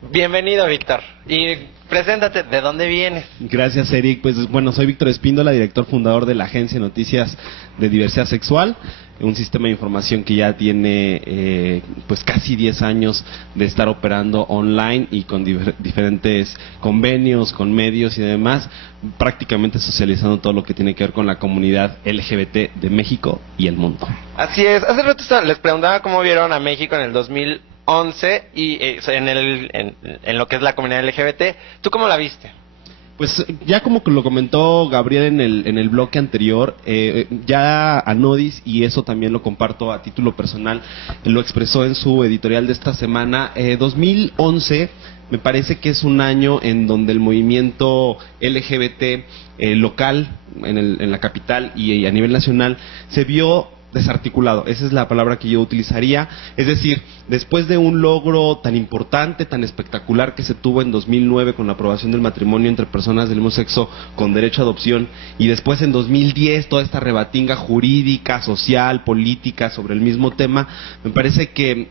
Bienvenido, Víctor. Y preséntate, ¿de dónde vienes? Gracias, Eric. Pues bueno, soy Víctor Espíndola, director fundador de la Agencia de Noticias de Diversidad Sexual, un sistema de información que ya tiene pues casi 10 años de estar operando online y con diferentes convenios, con medios y demás, prácticamente socializando todo lo que tiene que ver con la comunidad LGBT de México y el mundo. Así es. Hace rato les preguntaba cómo vieron a México en el 2011 y en lo que es la comunidad LGBT. ¿Tú cómo la viste? Pues ya como que lo comentó Gabriel en el bloque anterior, ya Anodis, y eso también lo comparto a título personal, lo expresó en su editorial de esta semana. 2011 me parece que es un año en donde el movimiento LGBT local en la capital y a nivel nacional se vio desarticulado. Esa es la palabra que yo utilizaría. Es decir, después de un logro tan importante, tan espectacular que se tuvo en 2009 con la aprobación del matrimonio entre personas del mismo sexo con derecho a adopción, y después en 2010 toda esta rebatinga jurídica, social, política sobre el mismo tema, me parece que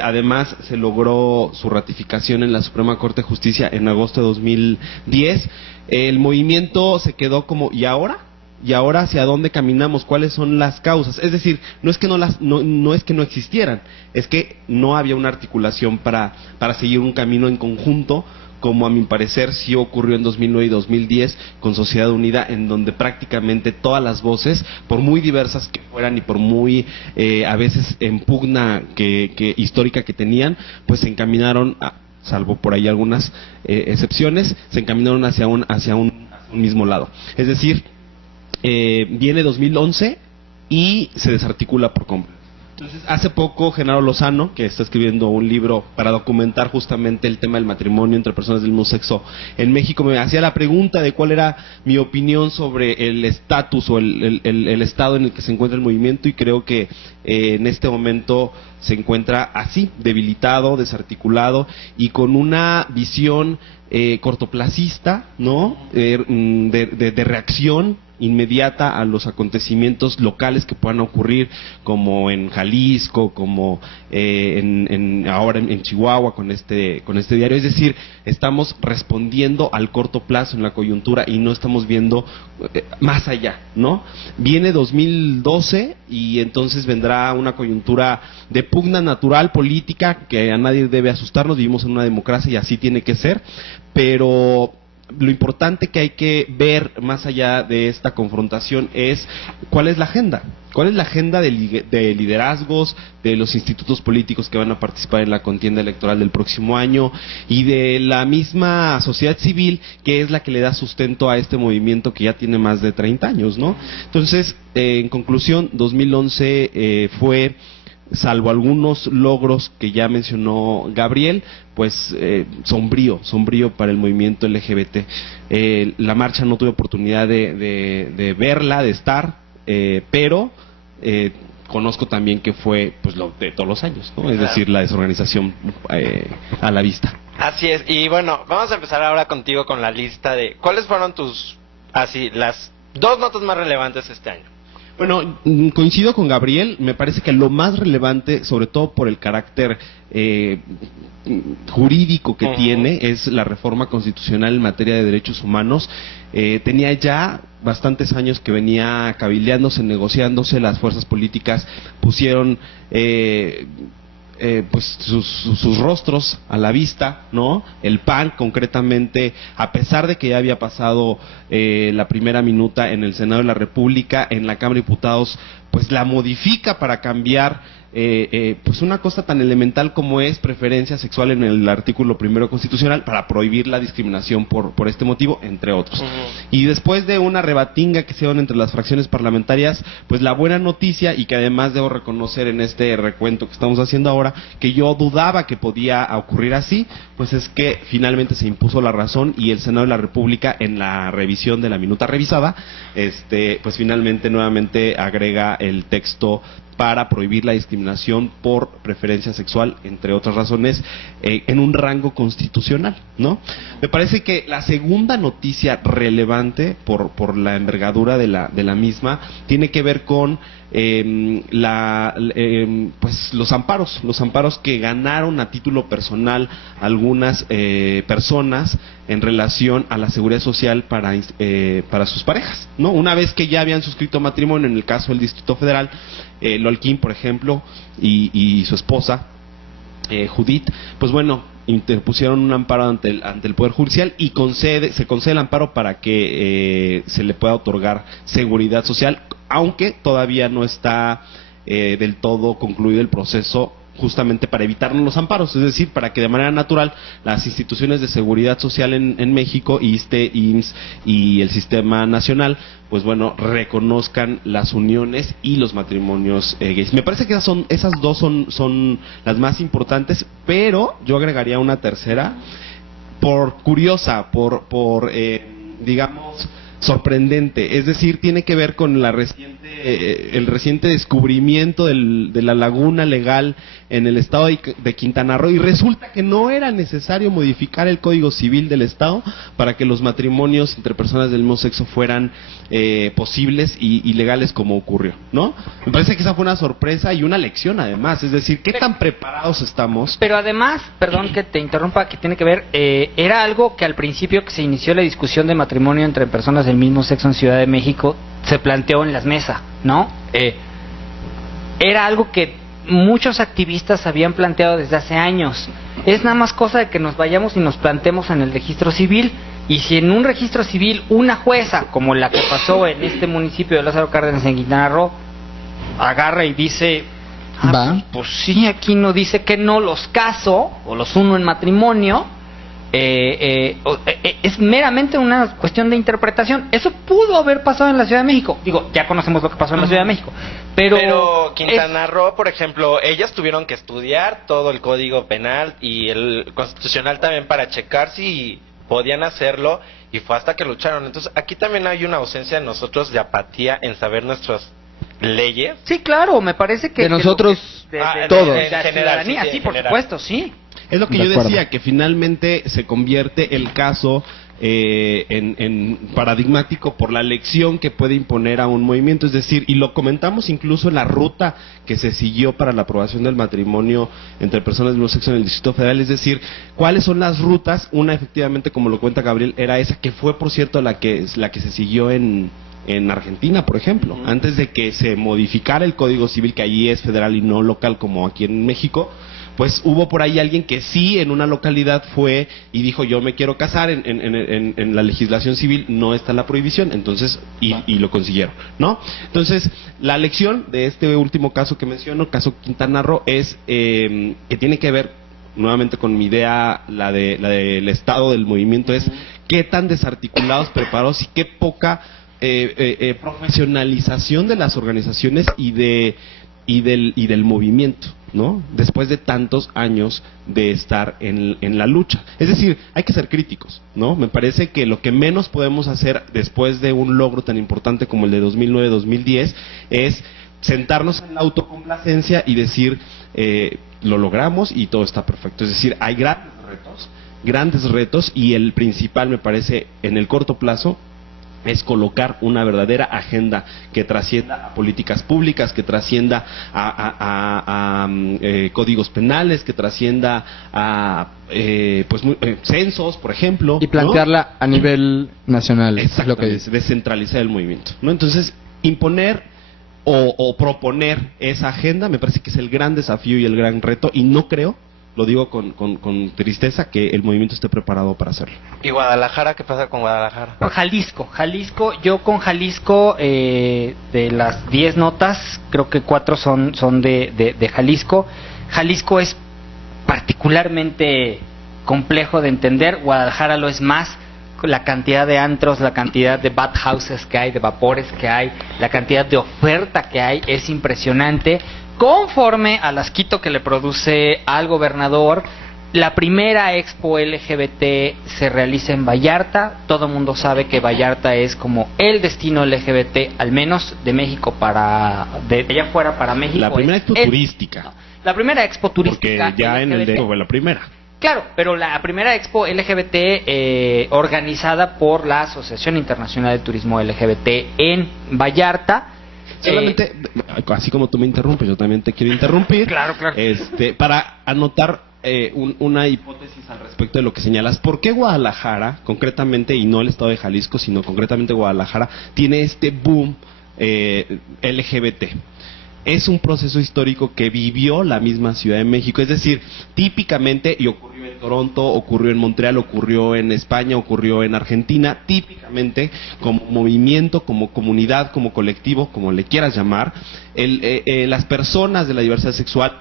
además se logró su ratificación en la Suprema Corte de Justicia en agosto de 2010, el movimiento se quedó como, ¿y ahora? ¿Y ahora hacia dónde caminamos? ¿Cuáles son las causas? Es decir, no es que no es que no existieran, es que no había una articulación para seguir un camino en conjunto, como a mi parecer sí ocurrió en 2009 y 2010 con Sociedad Unida, en donde prácticamente todas las voces, por muy diversas que fueran y por muy a veces en pugna histórica que tenían, pues se encaminaron, salvo por ahí algunas excepciones, se encaminaron hacia un mismo lado. Es decir, viene 2011 y se desarticula por completo. Entonces, hace poco Genaro Lozano, que está escribiendo un libro para documentar justamente el tema del matrimonio entre personas del mismo sexo en México, me hacía la pregunta de cuál era mi opinión sobre el estatus o el estado en el que se encuentra el movimiento, y creo que en este momento se encuentra así, debilitado, desarticulado y con una visión cortoplacista, ¿no? De reacción inmediata a los acontecimientos locales que puedan ocurrir, como en Jalisco, como ahora en Chihuahua con este diario. Es decir, estamos respondiendo al corto plazo en la coyuntura y no estamos viendo más allá, ¿no? Viene 2012 y entonces vendrá una coyuntura de pugna natural política que a nadie debe asustarnos. Vivimos en una democracia y así tiene que ser, pero lo importante que hay que ver más allá de esta confrontación es cuál es la agenda. ¿Cuál es la agenda de liderazgos de los institutos políticos que van a participar en la contienda electoral del próximo año y de la misma sociedad civil, que es la que le da sustento a este movimiento que ya tiene más de 30 años, ¿no? Entonces, en conclusión, 2011 fue, salvo algunos logros que ya mencionó Gabriel, pues sombrío para el movimiento LGBT. La marcha no tuve oportunidad de verla, de estar, pero conozco también que fue pues lo de todos los años, ¿no? Es decir, la desorganización a la vista. Así es. Y bueno, vamos a empezar ahora contigo con la lista de cuáles fueron las dos notas más relevantes este año. Bueno, coincido con Gabriel. Me parece que lo más relevante, sobre todo por el carácter jurídico que tiene, es la reforma constitucional en materia de derechos humanos. Tenía ya bastantes años que venía cabildeándose, negociándose. Las fuerzas políticas pusieron pues sus rostros a la vista, ¿no? El PAN concretamente, a pesar de que ya había pasado la primera minuta en el Senado de la República, en la Cámara de Diputados pues la modifica para cambiar pues una cosa tan elemental como es preferencia sexual en el artículo primero constitucional, para prohibir la discriminación por este motivo, entre otros. Y después de una rebatinga que se dio entre las fracciones parlamentarias, pues la buena noticia, y que además debo reconocer en este recuento que estamos haciendo ahora, que yo dudaba que podía ocurrir así, pues es que finalmente se impuso la razón y el Senado de la República, en la revisión de la minuta revisada, pues finalmente nuevamente agrega el texto para prohibir la discriminación por preferencia sexual, entre otras razones, en un rango constitucional, ¿no? Me parece que la segunda noticia relevante por la envergadura de la misma tiene que ver con pues los amparos que ganaron a título personal algunas personas en relación a la seguridad social para sus parejas, ¿no? Una vez que ya habían suscrito matrimonio, en el caso del Distrito Federal, Lolquín, por ejemplo, y su esposa, Judith, pues bueno, interpusieron un amparo ante el Poder Judicial y se concede el amparo para que se le pueda otorgar seguridad social, aunque todavía no está del todo concluido el proceso, justamente para evitarnos los amparos, es decir, para que de manera natural las instituciones de seguridad social en México, ISSSTE, IMSS y el Sistema Nacional, pues bueno, reconozcan las uniones y los matrimonios gays. Me parece que esas dos son las más importantes, pero yo agregaría una tercera, por curiosa, digamos, sorprendente, es decir, tiene que ver con el reciente descubrimiento de la laguna legal en el estado de Quintana Roo, y resulta que no era necesario modificar el Código Civil del estado para que los matrimonios entre personas del mismo sexo fueran posibles y legales, como ocurrió, ¿no? Me parece que esa fue una sorpresa y una lección además, es decir, ¿qué tan preparados estamos? Pero además, perdón que te interrumpa, que tiene que ver, era algo que al principio que se inició la discusión de matrimonio entre personas del mismo sexo en Ciudad de México, se planteó en las mesas, ¿no? Era algo que muchos activistas habían planteado desde hace años. Es nada más cosa de que nos vayamos y nos plantemos en el registro civil, y si en un registro civil una jueza, como la que pasó en este municipio de Lázaro Cárdenas en Quintana Roo, agarra y dice, pues sí, aquí no dice que no los caso o los uno en matrimonio, es meramente una cuestión de interpretación. Eso pudo haber pasado en la Ciudad de México. Digo, ya conocemos lo que pasó en la Ciudad de México. Pero Quintana Roo, por ejemplo, ellas tuvieron que estudiar todo el Código Penal y el Constitucional también para checar si podían hacerlo, y fue hasta que lucharon. Entonces, aquí también hay una ausencia de nosotros de apatía en saber nuestras leyes. Sí, claro, me parece que... De nosotros, todos. De la ciudadanía, sí, por supuesto, sí. Es lo que yo decía, que finalmente se convierte el caso en paradigmático por la lección que puede imponer a un movimiento, es decir, y lo comentamos incluso en la ruta que se siguió para la aprobación del matrimonio entre personas del mismo sexo en el Distrito Federal, es decir, cuáles son las rutas. Una, efectivamente, como lo cuenta Gabriel, era esa que fue, por cierto, la que se siguió en Argentina, por ejemplo, antes de que se modificara el Código Civil, que allí es federal y no local como aquí en México. Pues hubo por ahí alguien que sí en una localidad fue y dijo, yo me quiero casar, en la legislación civil no está la prohibición, entonces, y lo consiguieron, ¿no? Entonces, la lección de este último caso que menciono, caso Quintana Roo, es que tiene que ver nuevamente con mi idea, la del estado del movimiento, es qué tan desarticulados, preparados y qué poca profesionalización de las organizaciones y del movimiento, ¿no? Después de tantos años de estar en la lucha. Es decir, hay que ser críticos, ¿no? Me parece que lo que menos podemos hacer después de un logro tan importante como el de 2009-2010 es sentarnos en la autocomplacencia y decir, lo logramos y todo está perfecto. Es decir, hay grandes retos, y el principal, me parece, en el corto plazo, es colocar una verdadera agenda que trascienda a políticas públicas, que trascienda a códigos penales, que trascienda a censos, por ejemplo, y plantearla, ¿no?, a nivel nacional. Es lo que dice, descentralizar el movimiento, ¿no? Entonces, imponer o proponer esa agenda me parece que es el gran desafío y el gran reto, y no creo, lo digo con tristeza, que el movimiento esté preparado para hacerlo. ¿Y Guadalajara? ¿Qué pasa con Guadalajara? Jalisco, yo con Jalisco, de las 10 notas, creo que 4 son de Jalisco. Jalisco es particularmente complejo de entender, Guadalajara lo es más. La cantidad de antros, la cantidad de bathhouses que hay, de vapores que hay, la cantidad de oferta que hay es impresionante. Conforme al asquito que le produce al gobernador, la primera expo LGBT se realiza en Vallarta. Todo el mundo sabe que Vallarta es como el destino LGBT, al menos de México de allá afuera para México. La primera expo turística. No, la primera expo turística. Porque ya LGBT. En el DF fue la primera. Claro, pero la primera expo LGBT organizada por la Asociación Internacional de Turismo LGBT en Vallarta Solamente, así como tú me interrumpes, yo también te quiero interrumpir. Claro. Para anotar una hipótesis al respecto de lo que señalas. ¿Por qué Guadalajara, concretamente, y no el estado de Jalisco, sino concretamente Guadalajara, tiene este boom LGBT? Es un proceso histórico que vivió la misma Ciudad de México, es decir, típicamente, y ocurrió en Toronto, ocurrió en Montreal, ocurrió en España, ocurrió en Argentina, típicamente como movimiento, como comunidad, como colectivo, como le quieras llamar, las personas de la diversidad sexual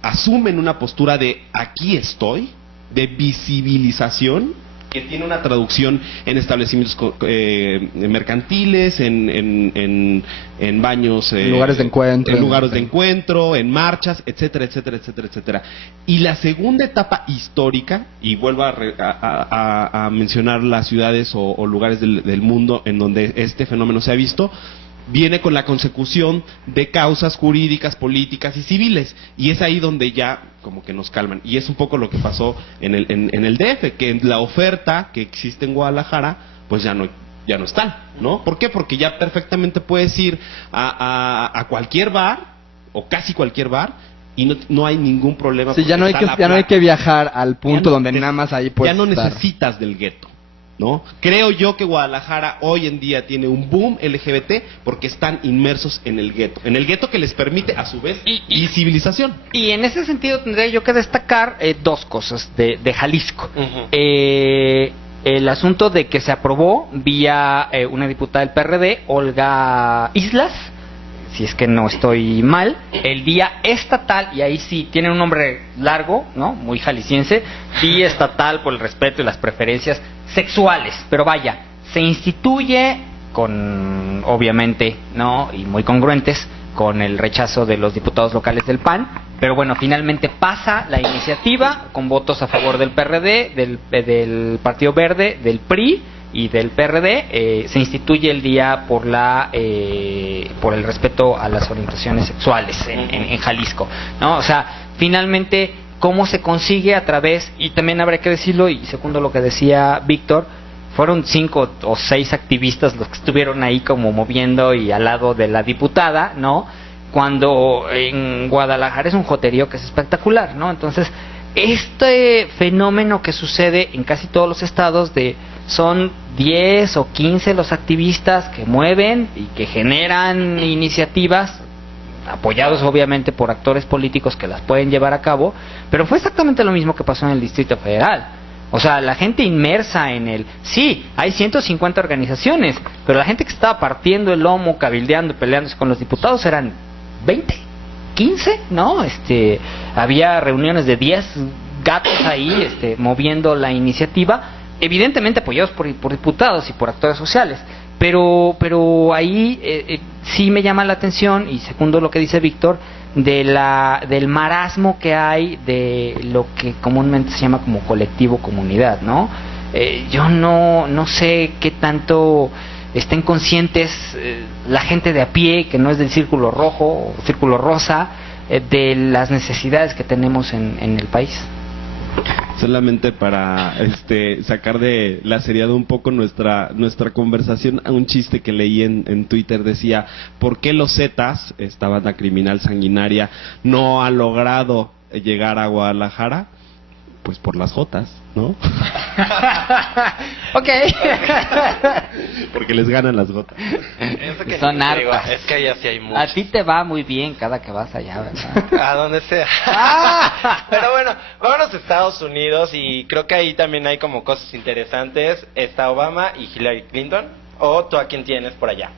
asumen una postura de aquí estoy, de visibilización, que tiene una traducción en establecimientos mercantiles, en baños, lugares de encuentro, en lugares de encuentro, en marchas, etcétera, etcétera, etcétera, etcétera. Y la segunda etapa histórica, y vuelvo a mencionar las ciudades o lugares del mundo en donde este fenómeno se ha visto, viene con la consecución de causas jurídicas, políticas y civiles, y es ahí donde ya como que nos calman, y es un poco lo que pasó en el DF, que la oferta que existe en Guadalajara pues ya no está, ¿no? ¿Por qué? Porque ya perfectamente puedes ir a cualquier bar, o casi cualquier bar, y no hay ningún problema. Sí, ya no hay que viajar al punto donde nada más ahí puedes ya no estar. necesitas del gueto, ¿no? Creo yo que Guadalajara hoy en día tiene un boom LGBT porque están inmersos en el gueto que les permite a su vez visibilización. Y en ese sentido tendría yo que destacar dos cosas de Jalisco. Uh-huh. El asunto de que se aprobó vía una diputada del PRD, Olga Islas, si es que no estoy mal, el Día Estatal, y ahí sí tiene un nombre largo, ¿no? Muy jalisciense, Día Estatal por el respeto y las preferencias sexuales, pero vaya, se instituye con, obviamente, ¿no? Y muy congruentes con el rechazo de los diputados locales del PAN, pero bueno, finalmente pasa la iniciativa con votos a favor del PRD, del Partido Verde, del PRI y del PRD. Se instituye el día por el respeto a las orientaciones sexuales en Jalisco, ¿no? O sea, finalmente, ¿cómo se consigue? A través, y también habrá que decirlo, y segundo lo que decía Víctor, fueron 5 o 6 activistas los que estuvieron ahí como moviendo y al lado de la diputada, ¿no? Cuando en Guadalajara es un joterío que es espectacular, ¿no? Entonces, este fenómeno que sucede en casi todos los estados son 10 o 15 los activistas que mueven y que generan iniciativas, apoyados obviamente por actores políticos que las pueden llevar a cabo, pero fue exactamente lo mismo que pasó en el Distrito Federal. O sea, la gente inmersa sí, hay 150 organizaciones, pero la gente que estaba partiendo el lomo, cabildeando, peleándose con los diputados eran 20, 15, ¿no? Había reuniones de 10 gatos ahí, moviendo la iniciativa, evidentemente apoyados por diputados y por actores sociales. Pero ahí sí me llama la atención, y segundo lo que dice Víctor, del marasmo que hay de lo que comúnmente se llama como colectivo, comunidad, ¿no? Yo no sé qué tanto estén conscientes la gente de a pie, que no es del círculo rojo o círculo rosa, de las necesidades que tenemos en el país. Solamente para sacar de la seriedad un poco nuestra conversación, a un chiste que leí en Twitter decía: ¿por qué los Zetas, esta banda criminal sanguinaria, no ha logrado llegar a Guadalajara? Pues por las Jotas, ¿no? Ok. Porque les ganan las Jotas. Son hartas. Es que allá sí hay muchos. A ti te va muy bien cada que vas allá, ¿verdad? A donde sea. Pero bueno, vámonos a Estados Unidos, y creo que ahí también hay como cosas interesantes. Está Obama y Hillary Clinton. ¿O tú a quién tienes por allá?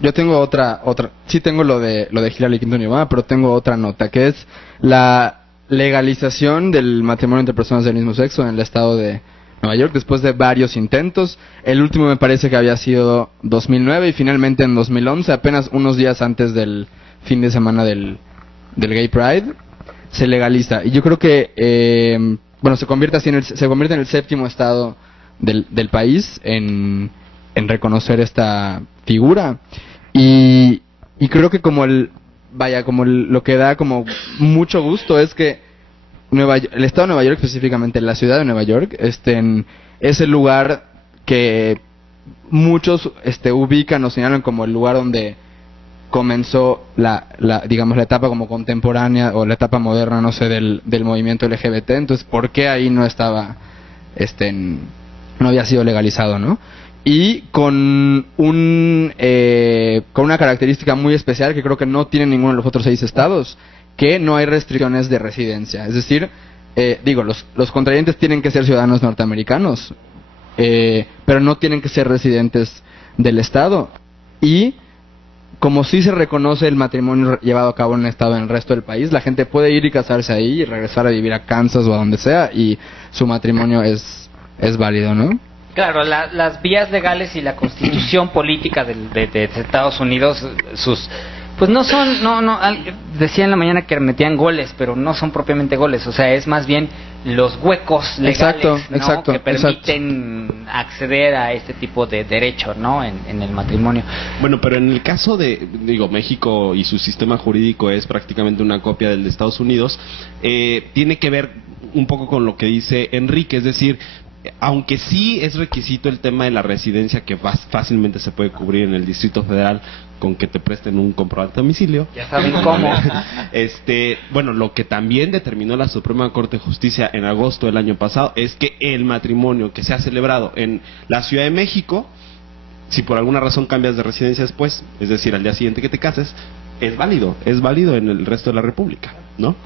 Yo tengo otra. Sí tengo lo de Hillary Clinton y Obama, pero tengo otra nota, que es la legalización del matrimonio entre personas del mismo sexo en el estado de Nueva York, después de varios intentos. El último me parece que había sido 2009, y finalmente en 2011, apenas unos días antes del fin de semana del Gay Pride, se legaliza. Y yo creo que se convierte en el séptimo estado del país en reconocer esta figura. Y creo que lo que da como mucho gusto es que el estado de Nueva York, específicamente la ciudad de Nueva York, es el lugar que muchos ubican o señalan como el lugar donde comenzó digamos, la etapa como contemporánea o la etapa moderna, no sé, del movimiento LGBT. Entonces, ¿por qué ahí no estaba, no había sido legalizado, ¿no? Y con con una característica muy especial que creo que no tiene ninguno de los otros 6 estados, que no hay restricciones de residencia. Es decir, los contrayentes tienen que ser ciudadanos norteamericanos, pero no tienen que ser residentes del estado. Y como sí se reconoce el matrimonio llevado a cabo en un estado en el resto del país, la gente puede ir y casarse ahí y regresar a vivir a Kansas o a donde sea, y su matrimonio es válido, ¿no? Claro, las vías legales y la constitución política de Estados Unidos, pues no son, decía en la mañana que metían goles, pero no son propiamente goles, o sea, es más bien los huecos legales, exacto, que permiten acceder a este tipo de derecho, ¿no? En el matrimonio. Bueno, pero en el caso de, México y su sistema jurídico es prácticamente una copia del de Estados Unidos, tiene que ver un poco con lo que dice Enrique, es decir, aunque sí es requisito el tema de la residencia, que fácilmente se puede cubrir en el Distrito Federal con que te presten un comprobante de domicilio. Ya saben cómo. Bueno, lo que también determinó la Suprema Corte de Justicia en agosto del año pasado es que el matrimonio que se ha celebrado en la Ciudad de México, si por alguna razón cambias de residencia después, es decir, al día siguiente que te cases, es válido en el resto de la República, ¿no?